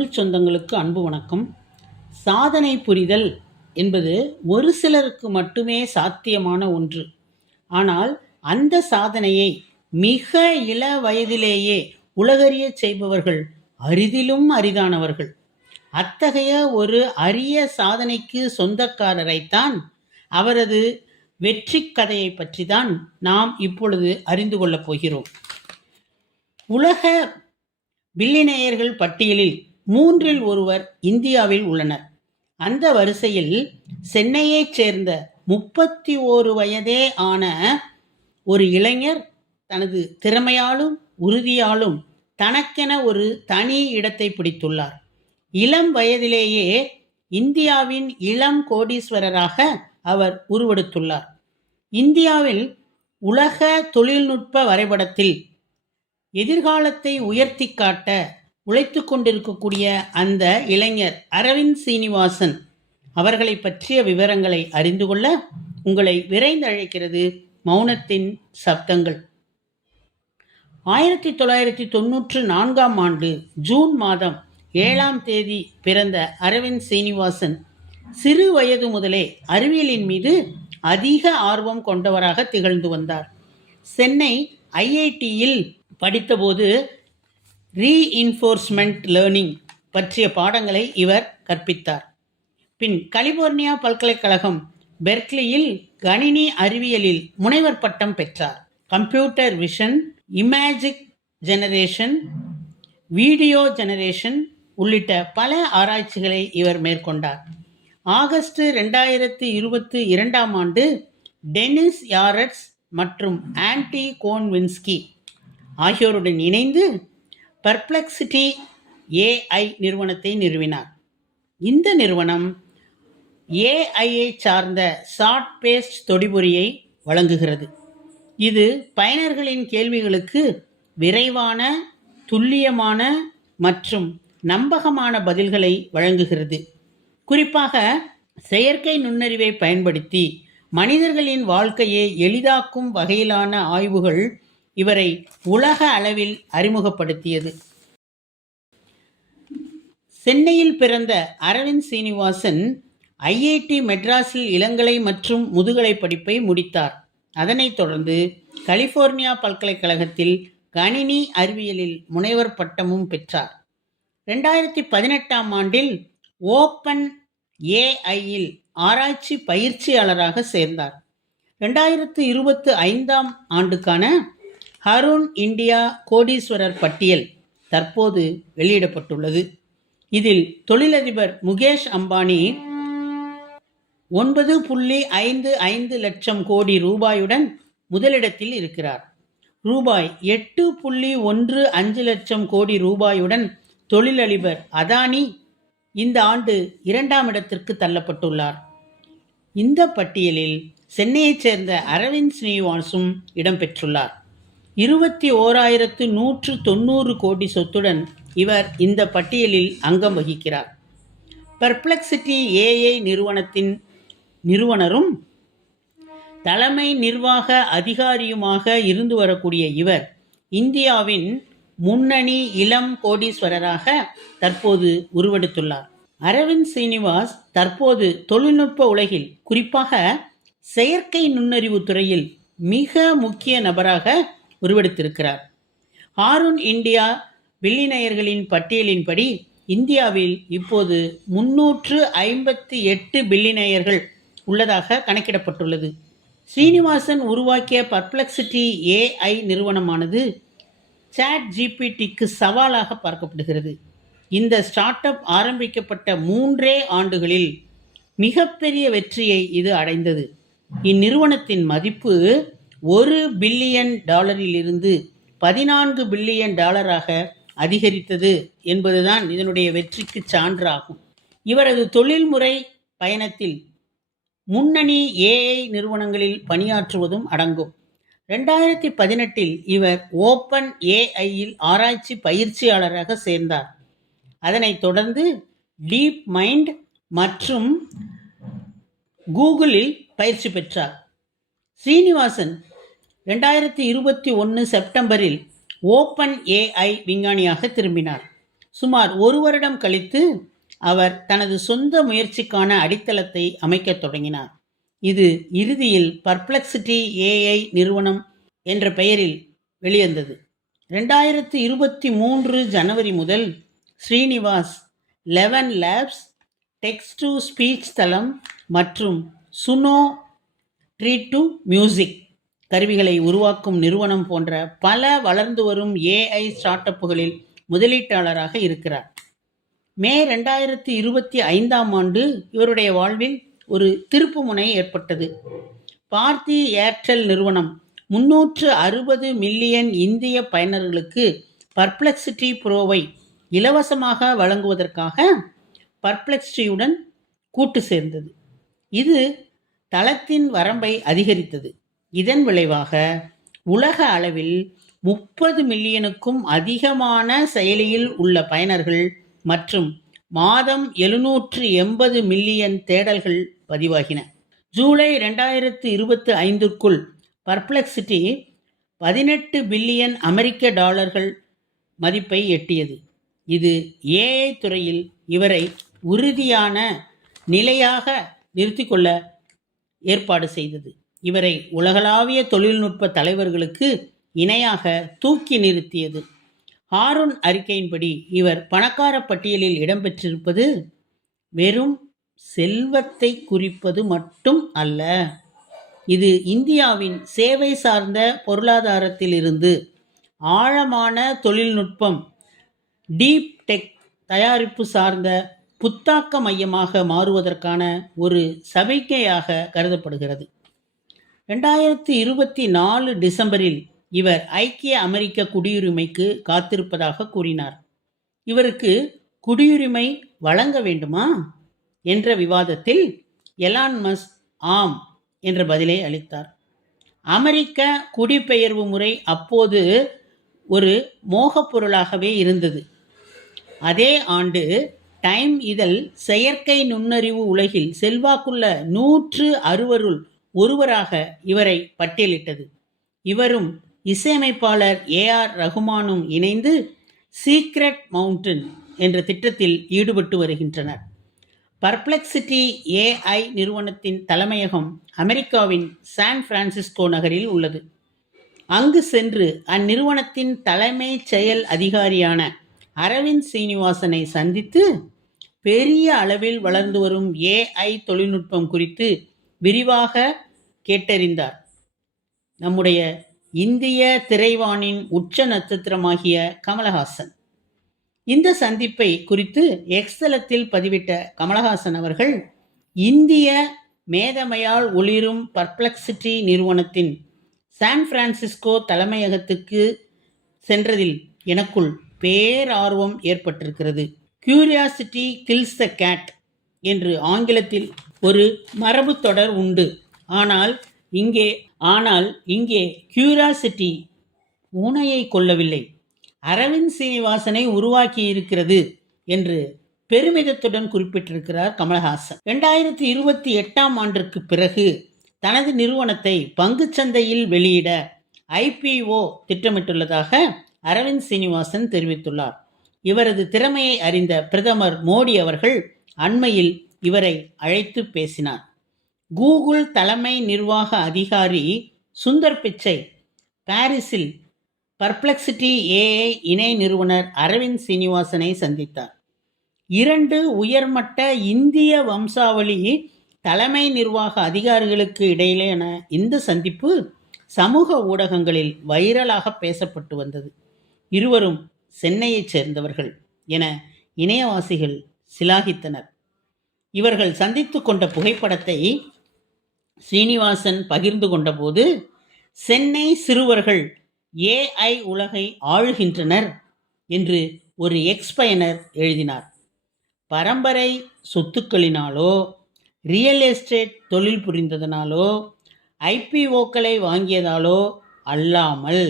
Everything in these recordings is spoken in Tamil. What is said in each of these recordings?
தமிழ் சொந்தங்களுக்கு அன்பு வணக்கம். சாதனை புரிதல் என்பது ஒரு சிலருக்கு மட்டுமே சாத்தியமான ஒன்று. ஆனால் அந்த சாதனையை மிக இள வயதிலேயே உலகறியச் செய்பவர்கள் அரிதிலும் அரிதானவர்கள். அத்தகைய ஒரு அரிய சாதனைக்கு சொந்தக்காரரைத்தான் அவரது வெற்றி கதையை பற்றி தான் நாம் இப்பொழுது அறிந்து கொள்ளப் போகிறோம். உலக பில்லியனேயர்கள் பட்டியலில் மூன்றில் ஒருவர் இந்தியாவில் உள்ளனர். அந்த வரிசையில் சென்னையைச் சேர்ந்த முப்பத்தி ஓரு வயதே ஆன ஒரு இளைஞர் தனது திறமையாலும் உறுதியாலும் தனக்கென ஒரு தனி இடத்தை பிடித்துள்ளார். இளம் வயதிலேயே இந்தியாவின் இளம் கோடீஸ்வரராக அவர் உருவெடுத்துள்ளார். இந்தியாவில் உலக தொழில்நுட்ப வரைபடத்தில் எதிர்காலத்தை உயர்த்தி காட்ட உழைத்து கொண்டிருக்கக்கூடிய அந்த இளைஞர் அரவிந்த் சீனிவாசன் அவர்களை பற்றிய விவரங்களை அறிந்து கொள்ள உங்களை விரைந்து அழைக்கிறது மௌனத்தின் சப்தங்கள். ஆயிரத்தி தொள்ளாயிரத்தி தொன்னூற்று நான்காம் ஆண்டு ஜூன் மாதம் ஏழாம் தேதி பிறந்த அரவிந்த் சீனிவாசன் சிறு வயது முதலே அறிவியலின் மீது அதிக ஆர்வம் கொண்டவராக திகழ்ந்து வந்தார். சென்னை ஐஐடியில் படித்தபோது ரீஇன்ஃபோர்ஸ்மெண்ட் லேர்னிங் பற்றிய பாடங்களை இவர் கற்பித்தார். பின் கலிபோர்னியா பல்கலைக்கழகம் பெர்க்லியில் கணினி அறிவியலில் முனைவர் பட்டம் பெற்றார். Computer vision image generation video generation உள்ளிட்ட பல ஆராய்ச்சிகளை இவர் மேற்கொண்டார். ஆகஸ்ட் ரெண்டாயிரத்து இருபத்தி இரண்டாம் ஆண்டு டெனிஸ் யாரட்ஸ் மற்றும் ஆன்டி கோன்வின்ஸ்கி ஆகியோருடன் இணைந்து பர்ப்ளெக்சிட்டி ஏஐ நிறுவனத்தை நிறுவினார். இந்த நிறுவனம் ஏஐயை சார்ந்த ஷார்ட் பேஸ்ட் தொடிபொறியை வழங்குகிறது. இது பயனர்களின் கேள்விகளுக்கு விரைவான துல்லியமான மற்றும் நம்பகமான பதில்களை வழங்குகிறது. குறிப்பாக செயற்கை நுண்ணறிவை பயன்படுத்தி மனிதர்களின் வாழ்க்கையை எளிதாக்கும் வகையிலான ஆய்வுகள் இவரை உலக அளவில் அறிமுகப்படுத்தியது. சென்னையில் பிறந்த அரவிந்த் சீனிவாசன் ஐஐடி மெட்ராஸில் இளங்கலை மற்றும் முதுகலை படிப்பை முடித்தார். அதனைத் தொடர்ந்து கலிபோர்னியா பல்கலைக்கழகத்தில் கணினி அறிவியலில் முனைவர் பட்டமும் பெற்றார். ரெண்டாயிரத்தி பதினெட்டாம் ஆண்டில் ஓப்பன் ஏஐயில் ஆராய்ச்சி பயிற்சியாளராக சேர்ந்தார். ரெண்டாயிரத்து இருபத்து ஐந்தாம் ஆண்டுக்கான அருண் இந்தியா கோடீஸ்வரர் பட்டியல் தற்போது வெளியிடப்பட்டுள்ளது. இதில் தொழிலதிபர் முகேஷ் அம்பானி ஒன்பது புள்ளி ஐந்து ஐந்து லட்சம் கோடி ரூபாயுடன் முதலிடத்தில் இருக்கிறார். ரூபாய் எட்டு புள்ளி ஒன்று அஞ்சு லட்சம் கோடி ரூபாயுடன் தொழிலதிபர் அதானி இந்த ஆண்டு இரண்டாம் இடத்திற்கு தள்ளப்பட்டுள்ளார். இந்த பட்டியலில் சென்னையைச் சேர்ந்த அரவிந்த் ஸ்ரீவாசும் இடம்பெற்றுள்ளார். இருபத்தி ஓராயிரத்து நூற்று தொண்ணூறு கோடி சொத்துடன் இவர் இந்த பட்டியலில் அங்கம் வகிக்கிறார். பெர்ப்ளெக்சிட்டி ஏஐ நிறுவனத்தின் நிறுவனரும் தலைமை நிர்வாக அதிகாரியுமாக இருந்து வரக்கூடிய இவர் இந்தியாவின் முன்னணி இளம் கோடீஸ்வரராக தற்போது உருவெடுத்துள்ளார். அரவிந்த் சீனிவாஸ் தற்போது தொழில்நுட்ப உலகில் குறிப்பாக செயற்கை நுண்ணறிவு துறையில் மிக முக்கிய நபராக உருவெடுத்திருக்கிறார். ஆரூன் இந்தியா பில்லியனையர்களின் பட்டியலின்படி இந்தியாவில் இப்போது முன்னூற்று ஐம்பத்தி எட்டு பில்லியனையர்கள் உள்ளதாக கணக்கிடப்பட்டுள்ளது. ஸ்ரீனிவாசன் உருவாக்கிய பர்ப்ளெக்சிட்டி ஏஐ நிறுவனமானது சாட் ஜிபிடிக்கு சவாலாக பார்க்கப்படுகிறது. இந்த ஸ்டார்ட் அப் ஆரம்பிக்கப்பட்ட மூன்றே ஆண்டுகளில் மிகப்பெரிய வெற்றியை இது அடைந்தது. இந்நிறுவனத்தின் மதிப்பு ஒரு பில்லியன் டாலரிலிருந்து பதினான்கு பில்லியன் டாலராக அதிகரித்தது என்பதுதான் இதனுடைய வெற்றிக்கு சான்றாகும். இவரது தொழில்முறை பயணத்தில் முன்னணி ஏஐ நிறுவனங்களில் பணியாற்றுவதும் அடங்கும். ரெண்டாயிரத்தி பதினெட்டில் இவர் ஓப்பன் ஏஐயில் ஆராய்ச்சி பயிற்சியாளராக சேர்ந்தார். அதனைத் தொடர்ந்து டீப் மைண்ட் மற்றும் கூகுளில் பயிற்சி பெற்றார். ஸ்ரீனிவாசன் ரெண்டாயிரத்தி இருபத்தி ஒன்று செப்டம்பரில் ஓப்பன் ஏஐ விஞ்ஞானியாக திரும்பினார். சுமார் ஒரு வருடம் கழித்து அவர் தனது சொந்த முயற்சிக்கான அடித்தளத்தை அமைக்கத் தொடங்கினார். இது இறுதியில் பர்ப்ளெக்சிட்டி ஏஐ நிறுவனம் என்ற பெயரில் வெளிவந்தது. ரெண்டாயிரத்தி இருபத்தி மூன்று ஜனவரி முதல் Srinivas ElevenLabs text to speech தளம் மற்றும் சுனோ ட்ரீட் டு மியூசிக் கருவிகளை உருவாக்கும் நிறுவனம் போன்ற பல வளர்ந்து வரும் ஏஐ ஸ்டார்ட் அப்புகளில் முதலீட்டாளராக இருக்கிறார். மே ரெண்டாயிரத்தி இருபத்தி ஐந்தாம் ஆண்டு இவருடைய வாழ்வில் ஒரு திருப்புமுனை ஏற்பட்டது. பார்த்தி ஏர்டெல் நிறுவனம் முன்னூற்று அறுபது மில்லியன் இந்திய பயனர்களுக்கு பர்ப்ளெக்சிட்டி ப்ரோவை இலவசமாக வழங்குவதற்காக பர்ப்ளெக்சிட்டியுடன் கூட்டு சேர்ந்தது. இது தளத்தின் வரம்பை அதிகரித்தது. இதன் விளைவாக உலக அளவில் முப்பது மில்லியனுக்கும் அதிகமான செயலியில் உள்ள பயனர்கள் மற்றும் மாதம் எழுநூற்று எண்பது மில்லியன் தேடல்கள் பதிவாகின. ஜூலை ரெண்டாயிரத்து இருபத்தி ஐந்திற்குள் பர்ப்ளெக்சிட்டி பதினெட்டு பில்லியன் அமெரிக்க டாலர்கள் மதிப்பை எட்டியது. இது ஏஐ துறையில் இவரை உறுதியான நிலையாக நிறுத்திக்கொள்ள ஏற்பாடு செய்தது. இவரை உலகளாவிய தொழில்நுட்ப தலைவர்களுக்கு இணையாக தூக்கி நிறுத்தியது. ஹாரூன் அறிக்கையின்படி இவர் பணக்கார பட்டியலில் இடம்பெற்றிருப்பது வெறும் செல்வத்தை குறிப்பது மட்டும் அல்ல. இது இந்தியாவின் சேவை சார்ந்த பொருளாதாரத்திலிருந்து ஆழமான தொழில்நுட்பம் டீப் டெக் தயாரிப்பு சார்ந்த புத்தாக்க மையமாக மாறுவதற்கான ஒரு சமிக்கையாக கருதப்படுகிறது. ரெண்டாயிரத்தி இருபத்தி நாலு டிசம்பரில் இவர் ஐக்கிய அமெரிக்க குடியுரிமைக்கு காத்திருப்பதாக கூறினார். இவருக்கு குடியுரிமை வழங்க வேண்டுமா? என்ற விவாதத்தில் எலான் மஸ் ஆம் என்ற பதிலை அளித்தார். அமெரிக்க குடிபெயர்வு முறை அப்போது ஒரு மோகப்பொருளாகவே இருந்தது. அதே ஆண்டு டைம் இதழ் செயற்கை நுண்ணறிவு உலகில் செல்வாக்குள்ள நூற்று அறுவருள் ஒருவராக இவரை பட்டியலிட்டது. இவரும் இசையமைப்பாளர் ஏ ஆர் ரகுமானும் இணைந்து சீக்ரெட் மவுண்டன் என்ற திட்டத்தில் ஈடுபட்டு வருகின்றனர். பர்ப்ளெக்சிட்டி ஏஐ நிறுவனத்தின் தலைமையகம் அமெரிக்காவின் சான் பிரான்சிஸ்கோ நகரில் உள்ளது. அங்கு சென்று அந்நிறுவனத்தின் தலைமை செயல் அதிகாரியான அரவிந்த் சீனிவாசனை சந்தித்து பெரிய அளவில் வளர்ந்து வரும் ஏஐ தொழில்நுட்பம் குறித்து விரிவாக கேட்டறிந்தார். நம்முடைய இந்திய திரைவானின் உச்ச நட்சத்திரமாகிய கமலஹாசன். இந்த சந்திப்பை குறித்து எக்ஸலத்தில் பதிவிட்ட கமலஹாசன் அவர்கள் இந்திய மேதமையால் ஒளிரும் பர்ப்ளெக்சிட்டி நிறுவனத்தின் சான் பிரான்சிஸ்கோ தலைமையகத்துக்கு சென்றதில் எனக்குள் பேரார்வம் ஏற்பட்டிருக்கிறது. கியூரியாசிட்டி கில்ஸ் த கேட் என்று ஆங்கிலத்தில் ஒரு மரபு தொடர் உண்டு. ஆனால் இங்கே ஆனால் இங்கே கியூராசிட்டி ஊனையை கொல்லவில்லை அரவிந்த் சீனிவாசனை உருவாக்கி இருக்கிறது என்று பெருமிதத்துடன் குறிப்பிட்டிருக்கிறார் கமலஹாசன். ரெண்டாயிரத்தி இருபத்தி எட்டாம் ஆண்டிற்கு பிறகு தனது நிறுவனத்தை பங்குச்சந்தையில் வெளியிட ஐபிஓ திட்டமிட்டுள்ளதாக அரவிந்த் சீனிவாசன் தெரிவித்துள்ளார். இவரது திறமையை அறிந்த பிரதமர் மோடி அவர்கள் அண்மையில் இவரை அழைத்து பேசினார். கூகுள் தலைமை நிர்வாக அதிகாரி சுந்தர் பிச்சை பாரிஸில் பர்ப்ளெக்சிட்டி ஏஐ இணை நிறுவனர் அரவிந்த் சீனிவாசனை சந்தித்தார். இரண்டு உயர்மட்ட இந்திய வம்சாவளி தலைமை நிர்வாக அதிகாரிகளுக்கு இடையிலான இந்த சந்திப்பு சமூக ஊடகங்களில் வைரலாக பேசப்பட்டு வந்தது. இருவரும் சென்னையைச் சேர்ந்தவர்கள் என இணையவாசிகள் சிலாகித்தனர். இவர்கள் சந்தித்து கொண்ட புகைப்படத்தை ஸ்ரீனிவாசன் பகிர்ந்து கொண்டபோது சென்னை சிறுவர்கள் ஏஐ உலகை ஆளுகின்றனர் என்று ஒரு எக்ஸ்பயனர் எழுதினார். பரம்பரை சொத்துக்களினாலோ ரியல் எஸ்டேட் தொழில் புரிந்ததனாலோ ஐபிஓக்களை வாங்கியதாலோ அல்லாமல்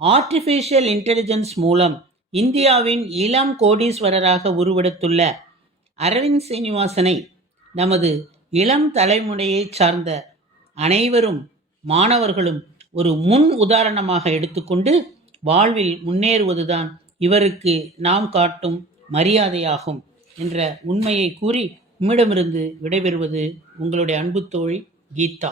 ஆர்டிஃபிஷியல் இன்டெலிஜென்ஸ் மூலம் இந்தியாவின் இளம் கோடீஸ்வரராக உருவெடுத்துள்ள அரவிந்த் சீனிவாசனை நமது இளம் தலைமுறையைச் சார்ந்த அனைவரும் மாணவர்களும் ஒரு முன் உதாரணமாக எடுத்துக்கொண்டு வாழ்வில் முன்னேறுவதுதான் இவருக்கு நாம் காட்டும் மரியாதையாகும் என்ற உண்மையை கூறி உம்மிடமிருந்து விடைபெறுவது உங்களுடைய அன்பு தோழி கீதா.